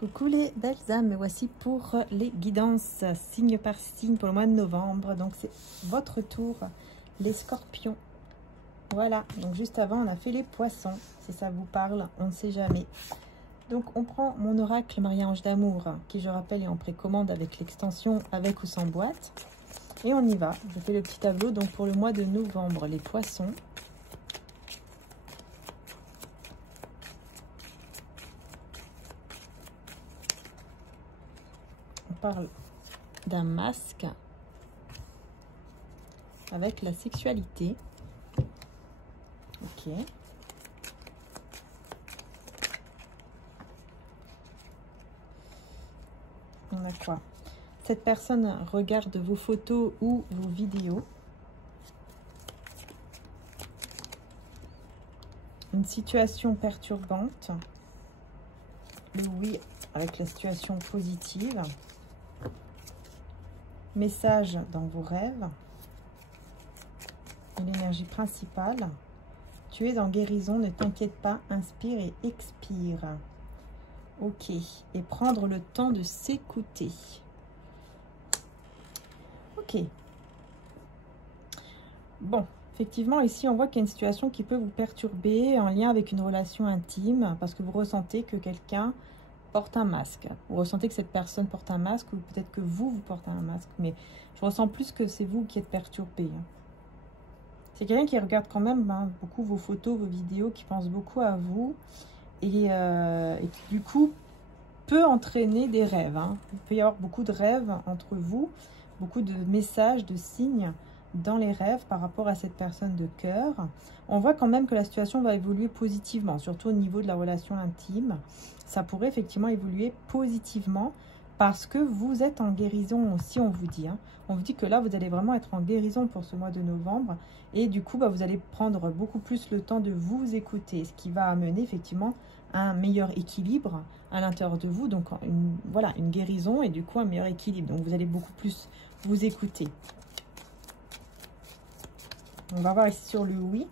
Coucou les belles âmes, me voici pour les guidances signe par signe pour le mois de novembre. Donc c'est votre tour, les scorpions. Voilà, donc juste avant on a fait les poissons, si ça vous parle, on ne sait jamais. Donc on prend mon oracle Marie-Ange d'amour, qui je rappelle est en précommande avec l'extension avec ou sans boîte. Et on y va, je fais le petit tableau donc pour le mois de novembre, les poissons. Parle d'un masque avec la sexualité. Ok. On a quoi? Cette personne regarde vos photos ou vos vidéos. Une situation perturbante. Le oui avec la situation positive. Message dans vos rêves. Et l'énergie principale. Tu es en guérison, ne t'inquiète pas, inspire et expire. Ok. Et prendre le temps de s'écouter. Ok. Bon, effectivement, ici, on voit qu'il y a une situation qui peut vous perturber en lien avec une relation intime parce que vous ressentez que quelqu'un porte un masque. Vous ressentez que cette personne porte un masque ou peut-être que vous portez un masque. Mais je ressens plus que c'est vous qui êtes perturbé. C'est quelqu'un qui regarde quand même beaucoup vos photos, vos vidéos, qui pense beaucoup à vous et qui du coup peut entraîner des rêves. Il peut y avoir beaucoup de rêves entre vous, beaucoup de messages, de signes dans les rêves par rapport à cette personne de cœur. On voit quand même que la situation va évoluer positivement, surtout au niveau de la relation intime. Ça pourrait effectivement évoluer positivement parce que vous êtes en guérison aussi, on vous dit. On vous dit que là, vous allez vraiment être en guérison pour ce mois de novembre. Et du coup, vous allez prendre beaucoup plus le temps de vous écouter, ce qui va amener effectivement un meilleur équilibre à l'intérieur de vous. Donc, voilà, une guérison et du coup, un meilleur équilibre. Donc, vous allez beaucoup plus vous écouter. On va voir ici sur le oui.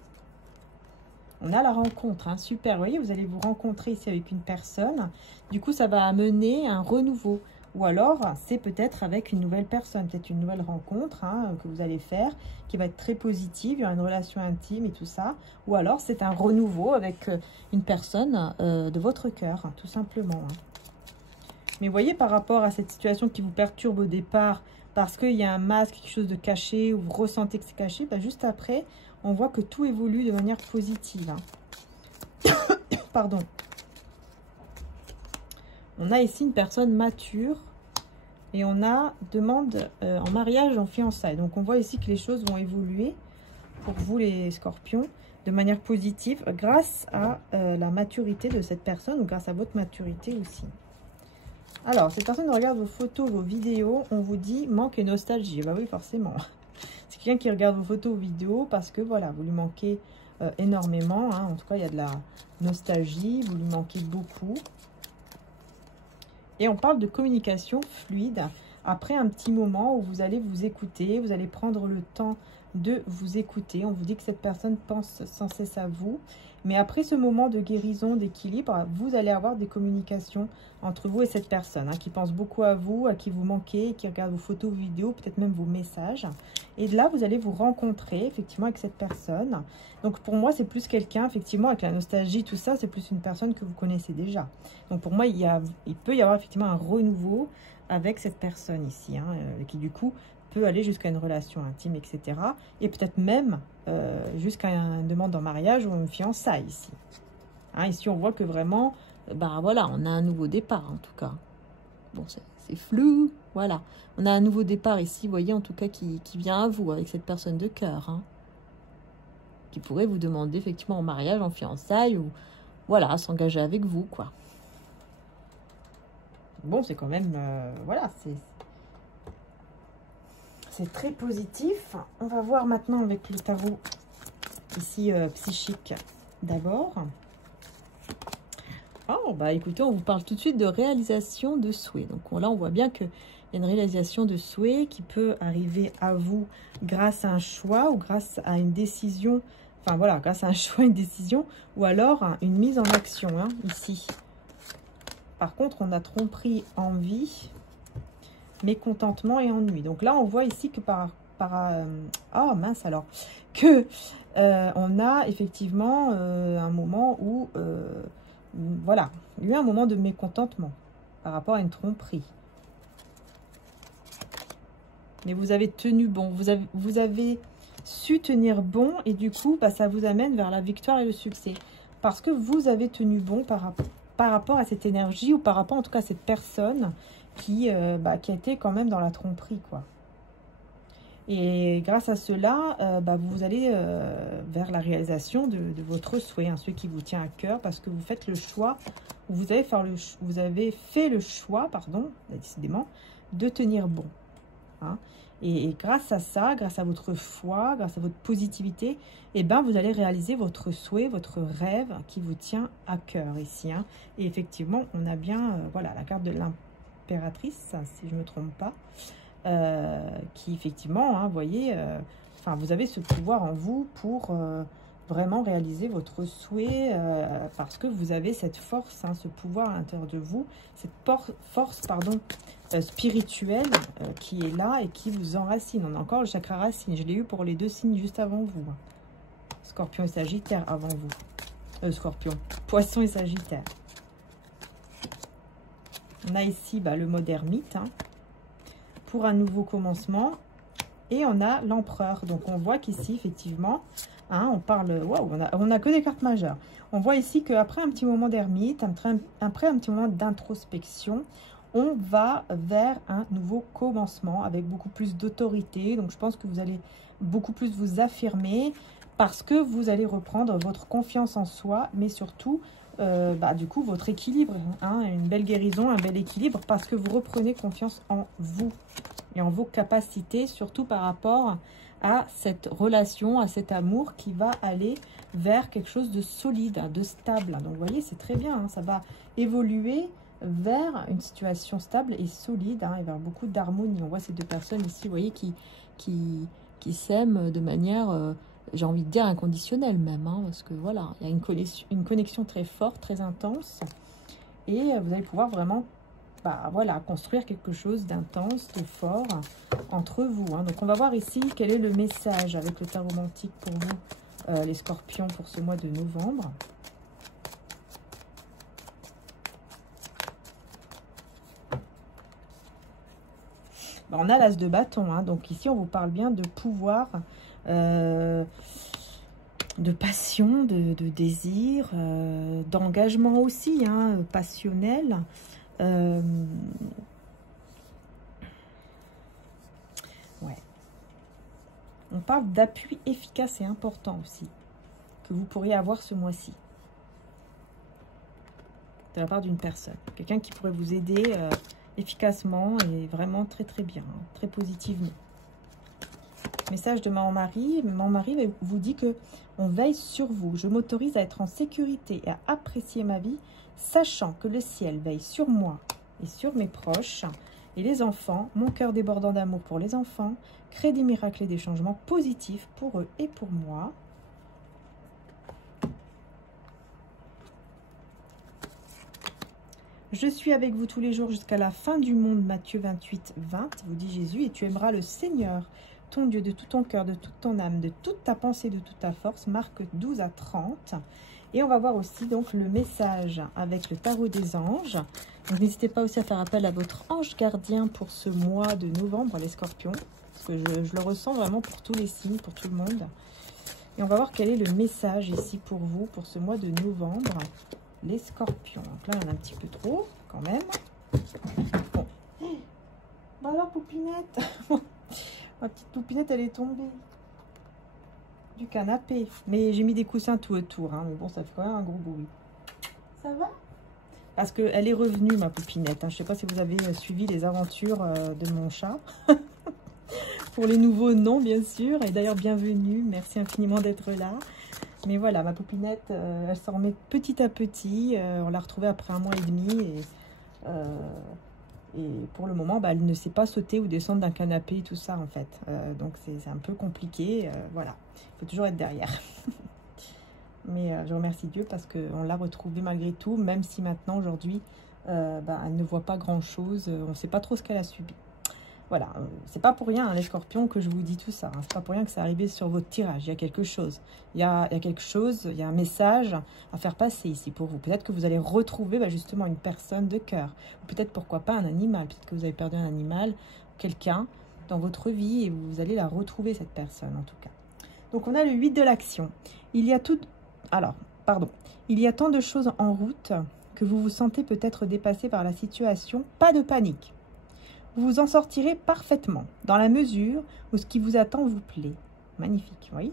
On a la rencontre, super. Vous voyez, vous allez vous rencontrer ici avec une personne. Du coup, ça va amener un renouveau. Ou alors, c'est peut-être avec une nouvelle personne, peut-être une nouvelle rencontre que vous allez faire, qui va être très positive. Il y aura une relation intime et tout ça. Ou alors, c'est un renouveau avec une personne de votre cœur, tout simplement. Mais vous voyez, par rapport à cette situation qui vous perturbe au départ, parce qu'il y a un masque, quelque chose de caché, ou vous ressentez que c'est caché, juste après, on voit que tout évolue de manière positive. Pardon. On a ici une personne mature et on a demande en mariage, en fiançailles. Donc, on voit ici que les choses vont évoluer pour vous, les scorpions, de manière positive grâce à la maturité de cette personne ou grâce à votre maturité aussi. Alors, cette personne regarde vos photos, vos vidéos, on vous dit manque et nostalgie. Bah oui, forcément. C'est quelqu'un qui regarde vos photos, vos vidéos parce que voilà, vous lui manquez énormément. En tout cas, il y a de la nostalgie, vous lui manquez beaucoup. Et on parle de communication fluide après un petit moment où vous allez vous écouter, vous allez prendre le temps de vous écouter. On vous dit que cette personne pense sans cesse à vous. Mais après ce moment de guérison, d'équilibre, vous allez avoir des communications entre vous et cette personne qui pense beaucoup à vous, à qui vous manquez, qui regarde vos photos, vos vidéos, peut-être même vos messages. Et de là, vous allez vous rencontrer effectivement avec cette personne. Donc pour moi, c'est plus quelqu'un, effectivement, avec la nostalgie, tout ça, c'est plus une personne que vous connaissez déjà. Donc pour moi, il peut y avoir effectivement un renouveau avec cette personne ici, qui du coup peut aller jusqu'à une relation intime, etc. Et peut-être même jusqu'à une demande en mariage ou une fiançailles ici. Ici, on voit que vraiment, voilà, on a un nouveau départ en tout cas. Bon, c'est flou, voilà. On a un nouveau départ ici, vous voyez, en tout cas, qui vient à vous avec cette personne de cœur. Qui pourrait vous demander effectivement en mariage, en fiançailles ou, voilà, s'engager avec vous, quoi. Bon, c'est quand même, voilà, c'est très positif. On va voir maintenant avec le tarot ici psychique d'abord. Oh, écoutez, on vous parle tout de suite de réalisation de souhait. Donc là, on voit bien qu'il y a une réalisation de souhait qui peut arriver à vous grâce à un choix ou grâce à une décision. Enfin, voilà, grâce à un choix, une décision ou alors une mise en action, ici. Par contre, on a tromperie, envie, mécontentement et ennui. Donc là, on voit ici que oh mince alors, que on a effectivement un moment où, voilà, il y a eu un moment de mécontentement par rapport à une tromperie. Mais vous avez tenu bon, vous avez su tenir bon et du coup, bah, ça vous amène vers la victoire et le succès. Parce que vous avez tenu bon par rapport à cette énergie ou par rapport en tout cas à cette personne qui a été quand même dans la tromperie, quoi. Et grâce à cela, vous allez vers la réalisation de votre souhait, hein, celui qui vous tient à cœur, parce que vous faites le choix, vous avez fait le choix, pardon, décidément, de tenir bon. Hein. Et grâce à ça, grâce à votre foi, grâce à votre positivité, eh ben, vous allez réaliser votre souhait, votre rêve qui vous tient à cœur ici. Hein. Et effectivement, on a bien voilà, la carte de l'impératrice, si je ne me trompe pas. Qui effectivement, hein, vous voyez, vous avez ce pouvoir en vous pour vraiment réaliser votre souhait parce que vous avez cette force, hein, ce pouvoir à l'intérieur de vous, cette force pardon, spirituelle qui est là et qui vous enracine. On a encore le chakra racine, je l'ai eu pour les deux signes juste avant vous. Hein. Scorpion et Sagittaire avant vous. Scorpion, Poisson et Sagittaire. On a ici le mode ermite, hein, pour un nouveau commencement, et on a l'empereur. Donc on voit qu'ici effectivement, hein, on parle, waouh, on a que des cartes majeures. On voit ici qu'après un petit moment d'ermite, après un petit moment d'introspection, on va vers un nouveau commencement avec beaucoup plus d'autorité. Donc je pense que vous allez beaucoup plus vous affirmer parce que vous allez reprendre votre confiance en soi, mais surtout du coup votre équilibre, hein, une belle guérison, un bel équilibre, parce que vous reprenez confiance en vous et en vos capacités, surtout par rapport à cette relation, à cet amour qui va aller vers quelque chose de solide, de stable. Donc vous voyez, c'est très bien, hein, ça va évoluer vers une situation stable et solide, hein, et vers beaucoup d'harmonie. On voit ces deux personnes ici, vous voyez, qui s'aiment de manière j'ai envie de dire inconditionnel même, hein, parce que voilà, il y a une connexion très forte, très intense, et vous allez pouvoir vraiment voilà, construire quelque chose d'intense, de fort entre vous. Hein. Donc on va voir ici quel est le message avec le tarot romantique pour vous, les scorpions, pour ce mois de novembre. On a l'as de bâton, hein. Donc ici on vous parle bien de pouvoir, de passion, de désir, d'engagement aussi, hein, passionnel. Ouais. On parle d'appui efficace et important aussi, que vous pourriez avoir ce mois-ci. De la part d'une personne. Quelqu'un qui pourrait vous aider efficacement et vraiment très très bien, hein, très positivement. Message de Maman Marie. Maman Marie vous dit que on veille sur vous. Je m'autorise à être en sécurité et à apprécier ma vie, sachant que le ciel veille sur moi et sur mes proches et les enfants. Mon cœur débordant d'amour pour les enfants. Crée des miracles et des changements positifs pour eux et pour moi. Je suis avec vous tous les jours jusqu'à la fin du monde. Matthieu 28, 20, vous dit Jésus. Et tu aimeras le Seigneur, ton Dieu, de tout ton cœur, de toute ton âme, de toute ta pensée, de toute ta force. Marc 12 à 30. Et on va voir aussi donc le message avec le tarot des anges. Donc n'hésitez pas aussi à faire appel à votre ange gardien pour ce mois de novembre, les scorpions. Parce que je le ressens vraiment pour tous les signes, pour tout le monde. Et on va voir quel est le message ici pour vous, pour ce mois de novembre, les scorpions. Donc là, il y en a un petit peu trop, quand même. Bon. Bah alors, poupinette. Ma petite poupinette, elle est tombée du canapé. Mais j'ai mis des coussins tout autour. Hein. Mais bon, ça fait quand même un gros bruit. Ça va? Parce qu'elle est revenue, ma poupinette. Hein. Je ne sais pas si vous avez suivi les aventures de mon chat. Pour les nouveaux, non, bien sûr. Et d'ailleurs, bienvenue. Merci infiniment d'être là. Mais voilà, ma poupinette, elle s'en remet petit à petit. On l'a retrouvée après 1 mois et demi. Et pour le moment, elle ne sait pas sauter ou descendre d'un canapé et tout ça, en fait. Donc, c'est un peu compliqué. Voilà, il faut toujours être derrière. Mais je remercie Dieu parce qu'on l'a retrouvée malgré tout, même si maintenant, aujourd'hui, elle ne voit pas grand-chose, on ne sait pas trop ce qu'elle a subi. Voilà, c'est pas pour rien, hein, les scorpions, que je vous dis tout ça. Hein. C'est pas pour rien que c'est arrivé sur votre tirage. Il y a quelque chose. Il y a quelque chose, il y a un message à faire passer ici pour vous. Peut-être que vous allez retrouver justement une personne de cœur. Ou peut-être, pourquoi pas, un animal. Peut-être que vous avez perdu un animal, quelqu'un dans votre vie et vous allez la retrouver, cette personne, en tout cas. Donc, on a le 8 de l'action. Il y a tout... Alors, pardon. Il y a tant de choses en route que vous vous sentez peut-être dépassé par la situation. Pas de panique. Vous vous en sortirez parfaitement, dans la mesure où ce qui vous attend vous plaît. Magnifique, oui.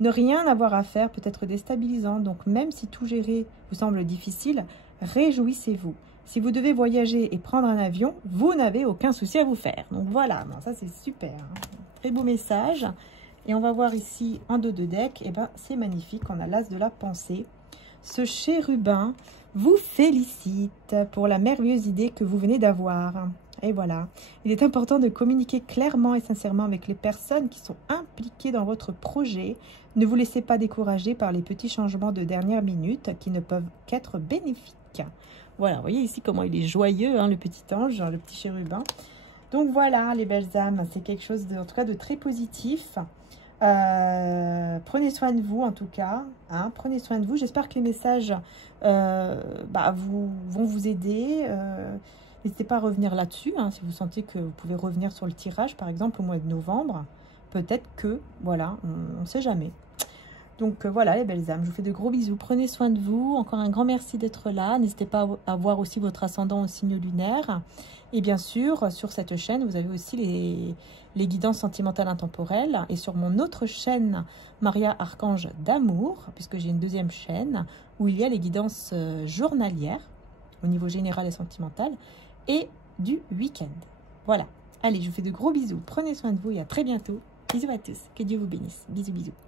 Ne rien avoir à faire peut être déstabilisant, donc même si tout gérer vous semble difficile, réjouissez-vous. Si vous devez voyager et prendre un avion, vous n'avez aucun souci à vous faire. Donc voilà, non, ça c'est super. Hein. Très beau message. Et on va voir ici en dos de deck, et ben c'est magnifique, on a l'as de la pensée. Ce chérubin vous félicite pour la merveilleuse idée que vous venez d'avoir. Et voilà, il est important de communiquer clairement et sincèrement avec les personnes qui sont impliquées dans votre projet. Ne vous laissez pas décourager par les petits changements de dernière minute qui ne peuvent qu'être bénéfiques. Voilà, vous voyez ici comment il est joyeux, hein, le petit ange, le petit chérubin. Donc voilà, les belles âmes, c'est quelque chose en tout cas de très positif. Prenez soin de vous en tout cas, hein, prenez soin de vous. J'espère que les messages vont vous aider. N'hésitez pas à revenir là-dessus, hein, si vous sentez que vous pouvez revenir sur le tirage, par exemple, au mois de novembre. Peut-être que, voilà, on ne sait jamais. Donc, voilà, les belles âmes, je vous fais de gros bisous. Prenez soin de vous. Encore un grand merci d'être là. N'hésitez pas à voir aussi votre ascendant au signe lunaire. Et bien sûr, sur cette chaîne, vous avez aussi les guidances sentimentales intemporelles. Et sur mon autre chaîne, Maria Archange d'Amour, puisque j'ai une deuxième chaîne, où il y a les guidances journalières, au niveau général et sentimental, et du week-end. Voilà. Allez, je vous fais de gros bisous. Prenez soin de vous et à très bientôt. Bisous à tous. Que Dieu vous bénisse. Bisous, bisous.